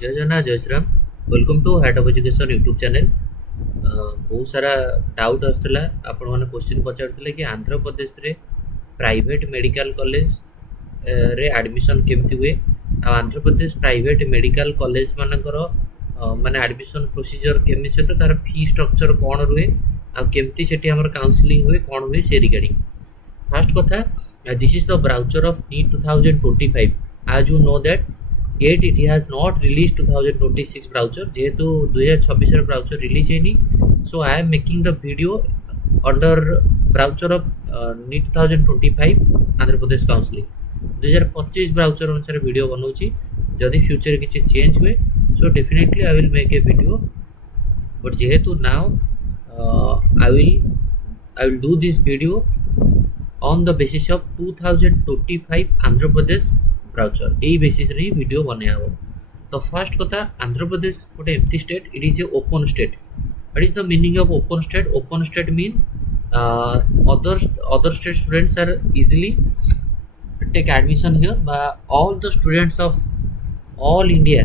जय जगन्नाथ जय Shriram welcome to Heart of Education YouTube channel. बहुत सारा डाउट आसला आपण मैंने क्वेश्चन पचार कि आंध्र प्रदेश रे प्राइवेट मेडिकल कॉलेज रे एडमिशन केमती हुए Andhra Pradesh private medical college मानकर माने एडमिशन प्रोसीजर केमी से तार फी स्ट्रक्चर कौन रुए आमती से काउंसलिंग हुए कौन हुए से रिगार्डिंग फर्स्ट कथा this is the brochure of NEET 2025 as you know that yet it has not released 2026 browser जेहेतु 2026 ର browser release ହେଇନି so I am making the video under browser of NEET 2025 Andhra Pradesh counselling 2025 brochure अनुसार video बनाऊँगी जदि future किसी change हुए so definitely I will make a video but जेहेतु now I will do this video on the basis of 2025 Andhra Pradesh brochure यही basis रे video बने हम। तो फर्स्ट कथा आंध्र प्रदेश गोटे एमती state it is a open state what is the meaning of open state mean other state students are easily take admission here but all the students of all India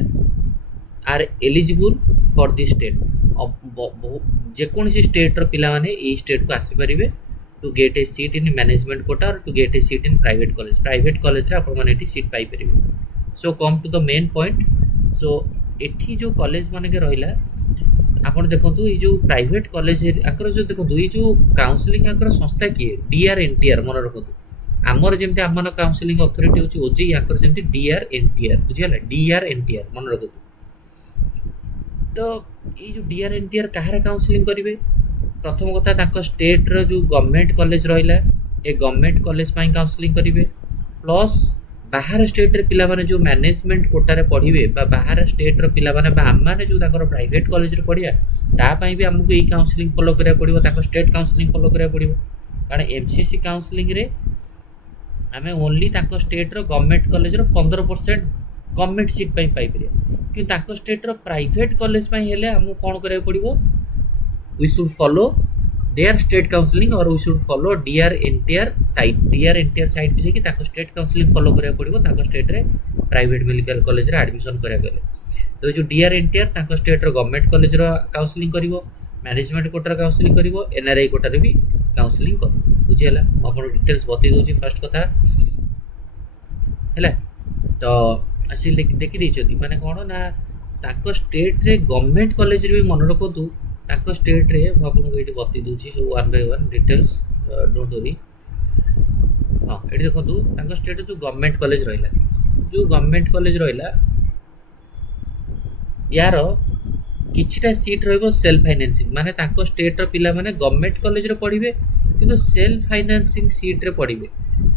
are eligible for this state जेकोसी state रो पिला माने ए state को आसी परिबे to get a seat in management quota or to get a seat in private college रे आपण माने सीट पाई परिबे। So come to the main point so एठी जो कॉलेज माने के रहिला आपण देखंतु ए जो प्राइवेट कॉलेज आकर जो देखंतु ए जो काउंसलिंग आकर संस्था की डीआर एनटीआर मन रखंतु हमर जेमते हमन काउंसलिंग अथॉरिटी होची ओजी आकर जेमते डीआर एनटीआर बुझियाला डीआर एनटीआर मन रखंतु। तो ए जो डीआर एनटीआर काहरा काउंसलिंग करिवे प्रथम कथा तांको स्टेट रो जो गवर्नमेंट कॉलेज रहिला ए गवर्नमेंट कॉलेज पाई काउंसलिंग करिवे प्लस बाहर स्टेट रे पिला माने जो मैनेजमेंट कोटा रे पढिबे बा बाहर स्टेट रो पिला माने बा हम माने जो ताकर प्राइवेट कॉलेज रे पढिया ता पाई भी हमको एई काउंसलिंग फॉलो करिया पड़िबो ताको स्टेट काउंसलिंग फॉलो करिया पड़िबो कारण एमसीसी काउंसलिंग रे हमें ओनली ताको स्टेट रो गवर्नमेंट कॉलेज रो 15% गवर्नमेंट सीट पाई परिया कि ताको स्टेट रो प्राइवेट कॉलेज पाई हेले हमको कोन करिया पड़िबो we should follow their state counseling or we should follow DR NTR site भी कि ताको स्टेट काउंसलिंग फॉलो करिया पड़िबो ताको स्टेट रे प्राइवेट मेडिकल कॉलेज रे एडमिशन करिया गेले। तो जो DR NTR ताको स्टेट रो गवर्नमेंट कॉलेज रो काउंसलिंग करिवो मैनेजमेंट कोटा रो काउंसलिंग करिवो एनआरआई कोटा रे भी काउंसलिंग करिवो बुझियला म आपन डिटेल्स बतै दोची फर्स्ट कथा हैला। तो आसी देखि दैछथि माने कोन ना ताको स्टेट रे गवर्नमेंट कॉलेज रे भी मन रखतु ताको स्टेट रे म आपन एठी बतै दोची so one by one details don't worry. हां एठी देखंतु ताको स्टेट जो गवर्नमेंट कॉलेज रहिला यार किछटा सीट रहबो सेल्फ फाइनेंसिंग माने ताको स्टेट रो पिला माने गवर्नमेंट कॉलेज रे पढिबे किंतु सेल्फ फाइनेंसिंग सीट रे पढिबे।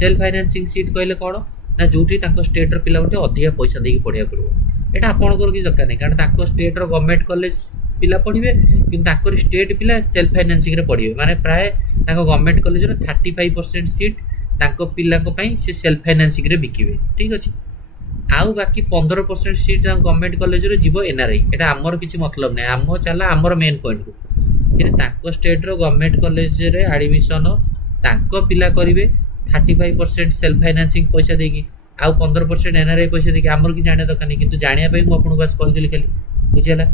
सेल्फ फाइनेंसिंग सीट कहले कोन ना जोठी ताको स्टेट रो पिला मटे अधिक पैसा देकी पढिया पड़ो एटा आपन को कि दरकार नै कारण ताको स्टेट रो गवर्नमेंट कॉलेज पिला पढ़िबे कि ताकर स्टेट पिला सेल्फ फाइनेंसिंग रे पढ़िबे माने प्राय ताको गवर्नमेंट कॉलेज रे 35% सीट ताको पिला को पई से सेल्फ फाइनेंसिंग रे बिकिबे ठीक अछि आउ बाकी 15% सीट गवर्नमेंट कॉलेज रे जीवो एनआरआई एटा हमर किछि मतलब नै हम चला हमर मेन पॉइंट को कि ताको स्टेट रो गवर्नमेंट कॉलेज रे एडमिशन ताको पिला करिवे 35% सेल्फ फाइनेंसिंग पैसा देकी आउ 15% एनआरआई पैसा देकी हमर कि जाने दरकार नै किंतु जानिया पई म आपन बस कहि देली खाली बुझियला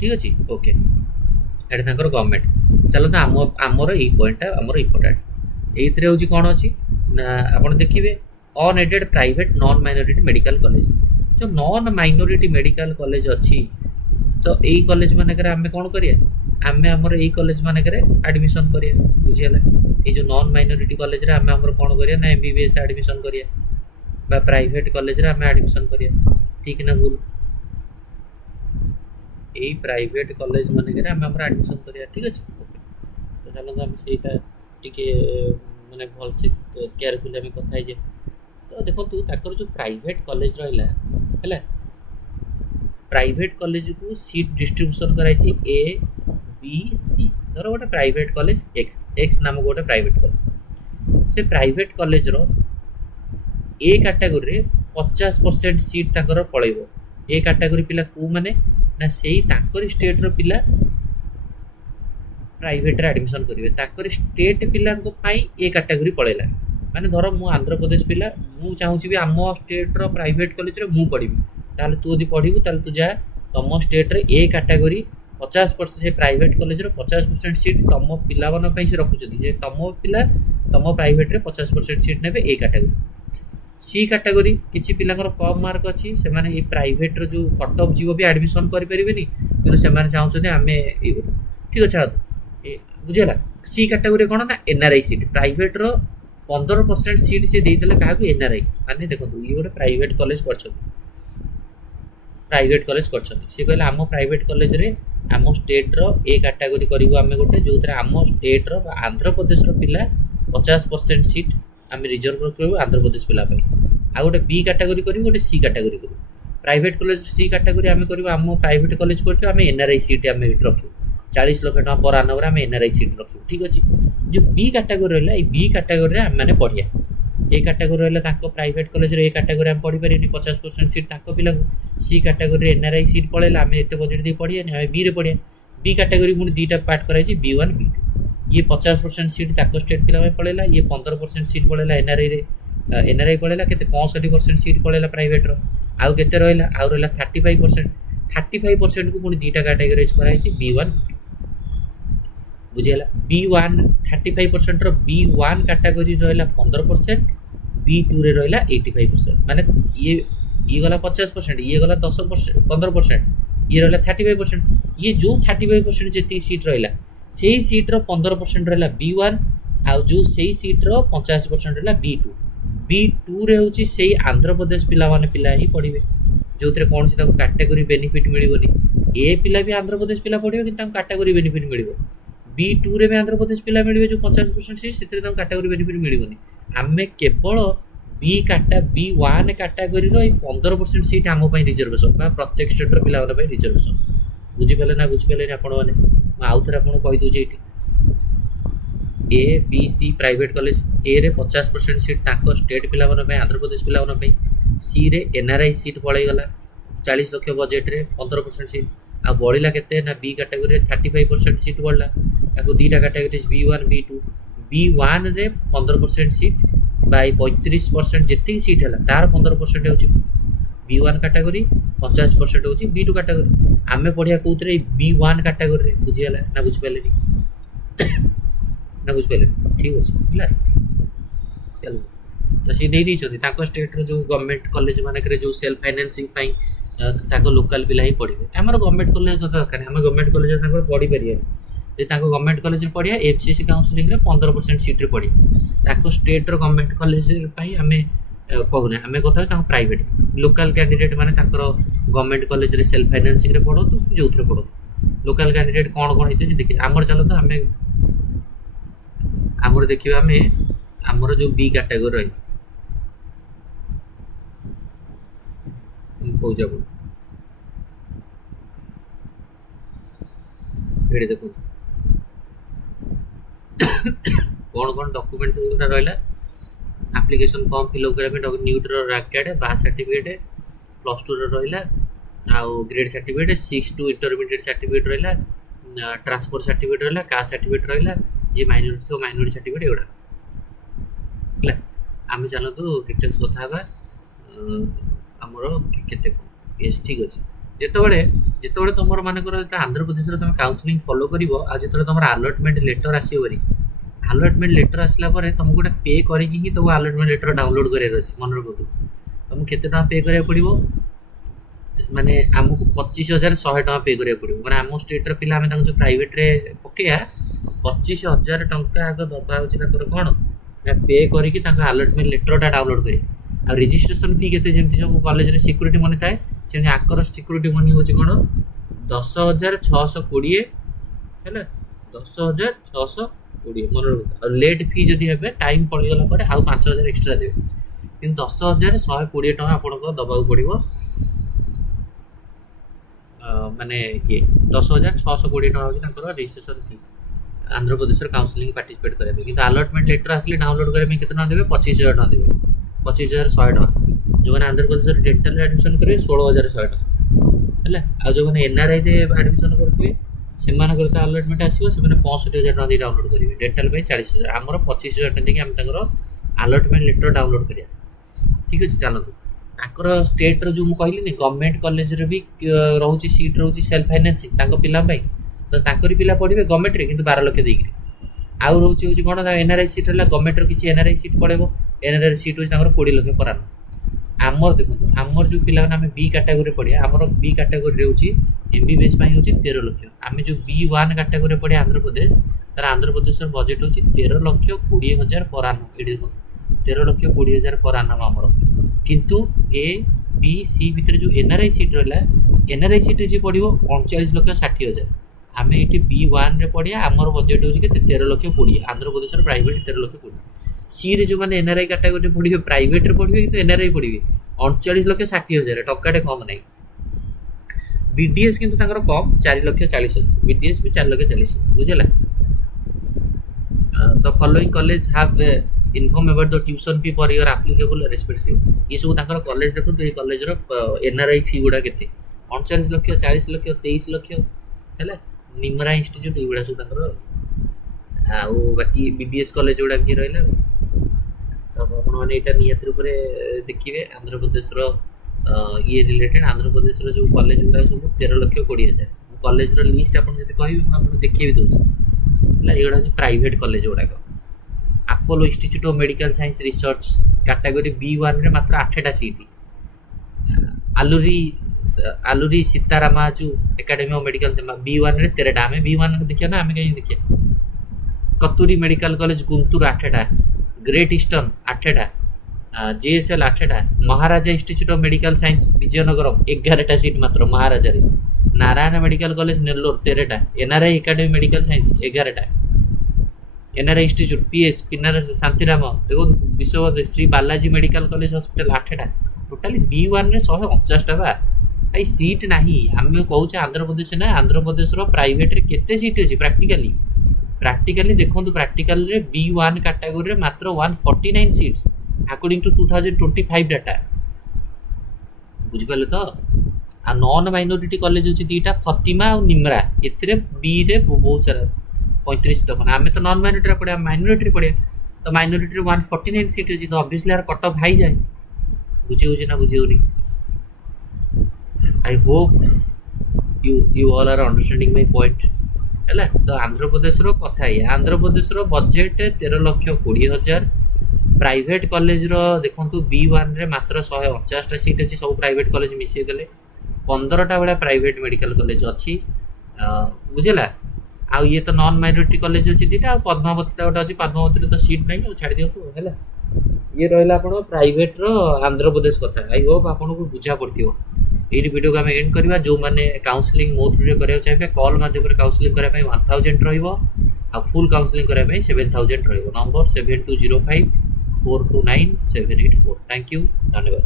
ठीक अच्छे ओके एटा तांकर गवर्नमेंट चलो तो आमर यही पॉइंटा आमर इम्पोर्टाट ये हूँ कौन अच्छी ना आप देखिए unaided private non minority medical college जो नॉन माइनॉरिटी मेडिकल कॉलेज अच्छी तो यही कॉलेज मानक आम कौन करिया आम आमर यही कॉलेज मानक एडमिशन करिया बुझीगला ये जो नॉन माइनॉरिटी कॉलेज रे आम आमर कौन करिया ना एमबीबीएस एडमिशन करिया बा प्राइवेट कॉलेज रे आम एडमिशन करिया ठीक ना भूल यही प्राइवेट कॉलेज मानक आम आमर एडमिशन करिया ठीक अच्छे ओके। तो चलो आम सेटा टिके माने भल से केयरफुल आम कथा जे तो देखंतु ताकर जो प्राइवेट कॉलेज रहिला हैला प्राइवेट कॉलेज को सीट डिस्ट्रीब्यूशन कराई छी ए बी सी धर गोटे प्राइवेट कॉलेज एक्स नाम गोटे प्राइवेट कॉलेज से प्राइवेट कॉलेज रो ए कैटेगरी रे 50% सीट ताकर पळेबो ए कैटेगरी पिला को माने ना सेही ताकर स्टेट रो पिला प्राइवेट रे एडमिशन करिवे ताकर स्टेट पिला को पाई ए कैटेगरी पळेला माने धर मु आंध्र प्रदेश पिला मु चाहूची भी आम स्टेट रो प्राइवेट कॉलेज रे मु पढिबी ताहले तू यदि पढ़ू ताहले तू जा तुम स्टेट रे ए कैटेगरी 50% से प्राइवेट कॉलेज रो 50% सीट तुम पिला मन पे से रखुचती जे तुम पिला तुम प्राइवेट रे 50% सीट नेबे ए कैटेगरी। सी कैटेगरी किछि पिलांकर कम मार्क अछि से माने ए प्राइवेट रो जो कट ऑफ जीवो भी एडमिशन करि परिबेनी किंतु से माने चाहउछथि आमे ठीक अछि ए बुझिला। सी कैटेगरी कोन ना एनआरआई सीट प्राइवेट रो 15% सीट से देइतले काहा एनआरआई माने देखो ये गोटे प्राइवेट कॉलेज करछथि से कहले आम प्राइवेट कॉलेज रे आम स्टेट रो ए कैटेगरी करिवो आमे गोटे जो आम स्टेट रो आंध्र प्रदेश रो पिला 50% सीट आमे रिजर्व करबो आंध्र प्रदेश पिला पई आ गोटे बी कैटेगरी करिवो गोटे सी कैटेगरी करिवो। प्राइवेट कॉलेज सी कैटेगरी आमे करिवो आम प्राइवेट कॉलेज करछो आमे एनआरआई सीट आमे रखियो 40 लाख टका पर आनवर आमे एनआरआई सीट रखियो ठीक अछि। जो बी कैटेगरी रहला ए बी कैटेगरी रे आमे माने पढिया ए कैटेगरी रहला ताको प्राइवेट कॉलेज रे ए कैटेगरी आमे पढी परिनी 50% सीट ताको पिला सी कैटेगरी एनआरआई सीट पळेला आमे एते बजेट दे पढिया नै आमे बी रे पढिया। बी कैटेगरी मुनी दीटा पार्ट कराई छी B1 B2 ये 50% सीट ताको स्टेट पिला में पळेला ये 15% सीट पळेला एनआरआई रे एनआरआई पळेला केते 65% सीट पळेला प्राइवेट रो आउ केते रहला आउ रहला 35% को मुनी दीटा कैटेगराइज कराई छी B1 बुझेला। B1 35% रो B1 कैटेगरी रहला 15% B2 रे रहला 85% माने ये गला 50% ये गला 10% 15% ये रहला 35% ये जो 35% जेती सीट रहला सेही सीट रो 15% रहला B1 आ जो सेही सीट रो 50% रहला B2 रे होची सेही आंध्र प्रदेश पिला माने पिला ही पढिबे जोतरे कोन से ताको कैटेगरी बेनिफिट मिलिबोनी ए पिला भी आंध्र प्रदेश पिला पढिबे कि ताको कैटेगरी बेनिफिट मिलिबो B2 रे भी आंध्र प्रदेश पिला मिलिबे जो 50% सीट सेते ताको कैटेगरी बेनिफिट मिलिबोनी आमे केवल B1 कैटेगरी रो 15% सीट आम पई रिजर्वेशन बा प्रत्येक स्टेट रो पिला पई रिजर्वेशन बुझि पेले ना आपण माने आउ थरे आपण कहि दउ जे एठी A B C private college ए रे 50% सीट ताको स्टेट पिला मन पई आंध्र प्रदेश पिला मन पई सी रे एनआरआई सीट पळै गला 40 लाख बजेट रे 15% सीट आ बढिला केते ना बी कैटेगरी रे 35% सीट बढला ताको दीटा कैटेगरी B1 B2 B1 रे 15% सीट बाय 35% जेती सीट हैला तार 15% होची B1 कैटेगरी 50% होची B2 कैटेगरी आमे पढिया कोउतरे B1 कैटेगरी रे बुझियाला ना बुझ पेलेनी ना बुझ पेले ठीक अछि बुझला चलो तो सी दे दी छथि ताको स्टेट रो जो गवर्नमेंट कॉलेज माने करे जो सेल्फ फाइनेंसिंग पई ताको लोकल पिला ही पढिबे हमर गवर्नमेंट कॉलेज तो दरकार हम गवर्नमेंट कॉलेज ताको पढी परिया जे ताको गवर्नमेंट कॉलेज रे पढिया एफसीसी काउंसलिंग रे 15% सीट रे पढिया ताको स्टेट रो गवर्नमेंट कॉलेज रे पई हमें कहूना हमें कथा ताको प्राइवेट लोकल कैंडिडेट माने ताकर गवर्नमेंट कॉलेज रे सेल्फ फाइनेंसिंग रे पढो तू जोथरे पढो लोकल कैंडिडेट कोन हेते देखि हमर चलो तो हमें हमर देखिबा हमें हमर जो बी कैटेगरी रही को जाबो एडे देखो कौन डॉक्यूमेंट जोटा रहला एप्लिकेशन फॉर्म फिल अप करबे न्यूट्रल रैकेट बा सर्टिफिकेट +2 रे रहला आउ ग्रेड सर्टिफिकेट 6 इंटरमीडिएट सर्टिफिकेट रहला ट्रांसफर सर्टिफिकेट रहला कास्ट सर्टिफिकेट रहला जे माइनॉरिटी तो माइनॉरिटी सर्टिफिकेट एडा हला आमे चलो तो डिटेल्स कथा हबा हमरो केते यस ठीक अछि जेतबेले तमर माने कर आंध्र प्रदेश रे तुम काउंसलिंग फॉलो करिवो आ जेतबेले तमर अलॉटमेंट लेटर आसी बरी अलॉटमेंट लेटर आसला परे तुम गोटे पे करिकि ही तो अलॉटमेंट लेटर डाउनलोड करे अछि मन रखो तुम केते टका पे करे पड़िवो माने हमकु 25100 टका पे करे पड़िवो माने हम स्टेट रे पिला हम जो प्राइवेट रे पकेया 25000 टका आग दबा होछि ताकर कोन पे करिकि ताका अलॉटमेंट लेटर टा डाउनलोड करी आ रजिस्ट्रेशन फी केते जेमति सब कॉलेज रे सिक्योरिटी मनी थाए जेमति आकर सिक्योरिटी मनी होछि कोन 10620 हैला 10620 मन और लेट फी जदी हेबे टाइम पड़ी गला परे आ 5000 एक्स्ट्रा देबे किंतु 10120 टका आपन को दबाउ पड़िबो माने ये 10620 टका होछि ताकर registration fee Andhra Pradesh counselling participate करबे किंतु अलॉटमेंट लेटर आसले डाउनलोड करबे कितना देबे 25000 टका देबे 25100 टका जो माने आंध्र प्रदेश डेंटल एडमिशन करे 16100 टका हैला आ जो माने एनआरआई रे एडमिशन करथिबे से माने करता अलॉटमेंट आसीबो से माने 65000 टका दे डाउनलोड करबे डेंटल पे 40000 हमर 25000 टका देके हम ताकर अलॉटमेंट लेटर डाउनलोड करिया ठीक अछि चलो ତାଙ୍କର ଷ୍ଟେଟ୍ର ଯେଉଁ ମୁଁ କହିଲିନି ଗଭର୍ଣ୍ଣମେଣ୍ଟ କଲେଜରେ ବି ରହୁଛି ସିଟ୍ ରହୁଛି ସେଲ୍ଫ ଫାଇନାନ୍ସିଂ ତାଙ୍କ ପିଲାଙ୍କ ପାଇଁ। ତ ତାଙ୍କରି ପିଲା ପଢ଼ିବେ ଗଭର୍ଣ୍ଣମେଣ୍ଟରେ କିନ୍ତୁ 12 ଲକ୍ଷ ଦେଇକିରି। ଆଉ ରହୁଛି ହେଉଛି କ'ଣ ନା ଏନ୍ଆର୍ଆଇ ସିଟ୍ ହେଲା ଗଭର୍ଣ୍ଣମେଣ୍ଟର କିଛି ଏନ୍ଆର୍ଆଇ ସିଟ୍ ପଳେଇବ। ଏନ୍ଆର୍ଆଇ ସିଟ୍ ହେଉଛି ତାଙ୍କର 20 ଲକ୍ଷ ପର ଆନମ୍। ଆମର ଦେଖନ୍ତୁ ଆମର ଯେଉଁ ପିଲାମାନେ ଆମେ ବି କାଟାଗୋରୀରେ ପଢ଼ିବା ଆମର ବି କାଟାଗୋରୀରେ ହେଉଛି ଏମବିବିଏସ୍ ପାଇଁ ହେଉଛି 13 ଲକ୍ଷ। ଆମେ ଯେଉଁ B1 କାଟାଗୋରୀରେ ପଢ଼ିବା ଆନ୍ଧ୍ରପ୍ରଦେଶ ତାର ଆନ୍ଧ୍ରପ୍ରଦେଶର ବଜେଟ୍ ହେଉଛି 13,20,000 ପର ଆନମ୍। ଏଠି ଦେଖନ୍ତୁ 13,20,000 ପର ଆନମ୍ ଆମର। କିନ୍ତୁ ଏ ବି ସି ଭିତରେ ଯେଉଁ ଏନ୍ଆର୍ଆଇ ସିଟ୍ ରହିଲା ଏନ୍ଆର୍ଆଇ ସିଟ୍ରେ ଯିଏ ପଢ଼ିବ 39,60,000। ଆମେ ଏଠି B1ରେ ପଢ଼ିବା ଆମର ବଜେଟ୍ ହେଉଛି କେତେ 13,20,000। ଆନ୍ଧ୍ରପ୍ରଦେଶର ପ୍ରାଇଭେଟ୍ 13,20,000। ସିରେ ଯେଉଁମାନେ ଏନ୍ଆର୍ଆଇ କାଟାଗୋରୀରେ ପଢ଼ିବେ ପ୍ରାଇଭେଟ୍ରେ ପଢ଼ିବେ କିନ୍ତୁ ଏନ୍ଆର୍ଆଇ ପଢ଼ିବେ 39,60,000 ଟଙ୍କାଟେ କମ୍ ନାହିଁ। ବିଡିଏସ୍ କିନ୍ତୁ ତାଙ୍କର କମ୍ 4,40,000 ବିଡିଏସ୍ ବି 4,40,000 ବୁଝିଲା। The following college have inform about the tuition fee for your applicable respective. ଏସବୁ ତାଙ୍କର କଲେଜ ଦେଖନ୍ତୁ ଏଇ କଲେଜର ଏନ୍ଆର୍ଆଇ ଫି ଗୁଡ଼ା କେତେ 39 ଲକ୍ଷ 40 ଲକ୍ଷ 23 ଲକ୍ଷ ହେଲା। ନିମରା ଇନଷ୍ଟିଚ୍ୟୁଟ୍ ଏଇଗୁଡ଼ା ସବୁ ତାଙ୍କର। ଆଉ ବାକି ବିଡିଏସ୍ କଲେଜ ଗୁଡ଼ା ବି ରହିଲା। ତ ଆପଣମାନେ ଏଇଟା ନିହାତି ରୂପରେ ଦେଖିବେ ଆନ୍ଧ୍ରପ୍ରଦେଶର ଇଏ ରିଲେଟେଡ୍ ଆନ୍ଧ୍ରପ୍ରଦେଶର ଯେଉଁ କଲେଜ ଗୁଡ଼ାକ ସବୁ 13,20,000। ମୁଁ କଲେଜର ଲିଷ୍ଟ ଆପଣ ଯଦି କହିବେ ମୁଁ ଆପଣଙ୍କୁ ଦେଖେଇ ବି ଦେଉଛି ହେଲା। ଏଗୁଡ଼ା ହେଉଛି ପ୍ରାଇଭେଟ୍ କଲେଜ ଗୁଡ଼ାକ। Apollo institute of medical science research category B1ରେ ମାତ୍ର 8ଟା seat. Aluri Sitaramaraju academy of medical B1ରେ 13ଟା। ଆମେ B1 ଦେଖିବା ନା ଆମେ କାହିଁକି ଦେଖିବା। କତୁରୀ ମେଡ଼ିକାଲ କଲେଜ ଗୁନ୍ତୁର 8ଟା। ଗ୍ରେଟ୍ ଇଷ୍ଟର୍ନ 8ଟା। JSL 8ଟା। Maharaja institute of medical science Vizianagaram 11ଟା ସିଟ୍ ମାତ୍ର ମହାରାଜାରେ। ନାରାୟଣ ମେଡ଼ିକାଲ କଲେଜ ନେଲୋର 13ଟା। ଏନ୍ଆର୍ଆଇ ଏକାଡେମୀ ମେଡ଼ିକାଲ ସାଇନ୍ସ 11ଟା। ଏନ୍ଆର୍ଆଇ ଇନଷ୍ଟିଚ୍ୟୁଟ୍ PS ପିନାର ଶାନ୍ତିରାମ ଦେଖନ୍ତୁ ବିଶ୍ୱ Shri Balaji medical college hospital 8ଟା। ଟୋଟାଲି B1ରେ 150ଟା ବା ଭାଇ ସିଟ୍ ନାହିଁ। ଆମେ କହୁଛେ ଆନ୍ଧ୍ରପ୍ରଦେଶ ନା ଆନ୍ଧ୍ରପ୍ରଦେଶର ପ୍ରାଇଭେଟ୍ରେ କେତେ ସିଟ୍ ଅଛି ପ୍ରାକ୍ଟିକାଲି ଦେଖନ୍ତୁ ପ୍ରାକ୍ଟିକାଲରେ B1 କାଟାଗୋରୀରେ ମାତ୍ର 149 ସିଟ୍ସ ଆକର୍ଡିଂ ଟୁ 2025 ଡାଟା ବୁଝିପାରିଲେ ତ। ଆଉ ନନ୍ ମାଇନୋରିଟି କଲେଜ ହେଉଛି ଦୁଇଟା ଫତିମା ଆଉ ନିମ୍ରା। ଏଥିରେ ବିରେ ବହୁତ ସାରା 35 ଦେଖନ୍ତୁ। ଆମେ ତ ନନ୍ ମାଇନୋରିଟିରେ ପଢ଼ିବା ମାଇନୋରିଟିରେ ପଢ଼ିବା ତ ମାଇନୋରିଟିରେ 149 ସିଟ୍ ଅଛି ତ ଅବଭିୟସଲି ଆର କଟ୍ ଅଫ୍ ହାଇଯାଏ। ବୁଝି ହେଉଛି ନା ବୁଝି ହେଉନି। I hope you all are understanding my point ହେଲା। ତ ଆନ୍ଧ୍ରପ୍ରଦେଶର କଥା ଏଇଆ ଆନ୍ଧ୍ରପ୍ରଦେଶର ବଜେଟ୍ 13,20,000। ପ୍ରାଇଭେଟ୍ କଲେଜର ଦେଖନ୍ତୁ B1ରେ ମାତ୍ର 150ଟା ସିଟ୍ ଅଛି ସବୁ ପ୍ରାଇଭେଟ୍ କଲେଜ ମିଶେଇ ଦେଲେ 15ଟା ଭଳିଆ ପ୍ରାଇଭେଟ୍ ମେଡ଼ିକାଲ କଲେଜ ଅଛି ବୁଝିଲା। ଆଉ ଇଏ ତ ନନ୍ ମାଇନୋରିଟି କଲେଜ ଅଛି ଦୁଇଟା ଆଉ ପଦ୍ମାବତୀଟା ଗୋଟେ ଅଛି ପଦ୍ମାବତୀରେ ତ ସିଟ୍ ନାହିଁ ଆଉ ଛାଡ଼ି ଦିଅନ୍ତୁ ହେଲା। ଇଏ ରହିଲା ଆପଣ ପ୍ରାଇଭେଟ୍ର ଆନ୍ଧ୍ରପ୍ରଦେଶ କଥା। ଆଇ ହୋପ୍ ଆପଣଙ୍କୁ ବୁଝା ପଡ଼ିଥିବ। ଏଇଠି ଭିଡ଼ିଓକୁ ଆମେ ଏଣ୍ଡ କରିବା। ଯେଉଁମାନେ କାଉନସିଲିଂ ମୋ ଥ୍ରୁରେ କରିବାକୁ ଚାହିଁବେ କଲ୍ ମାଧ୍ୟମରେ କାଉନସିଲିଂ କରିବା ପାଇଁ 1000 ରହିବ ଆଉ ଫୁଲ୍ କାଉନସିଲିଂ କରିବା ପାଇଁ 7000 ରହିବ। ନମ୍ବର 7205 429 784। ଥ୍ୟାଙ୍କ ୟୁ ଧନ୍ୟବାଦ।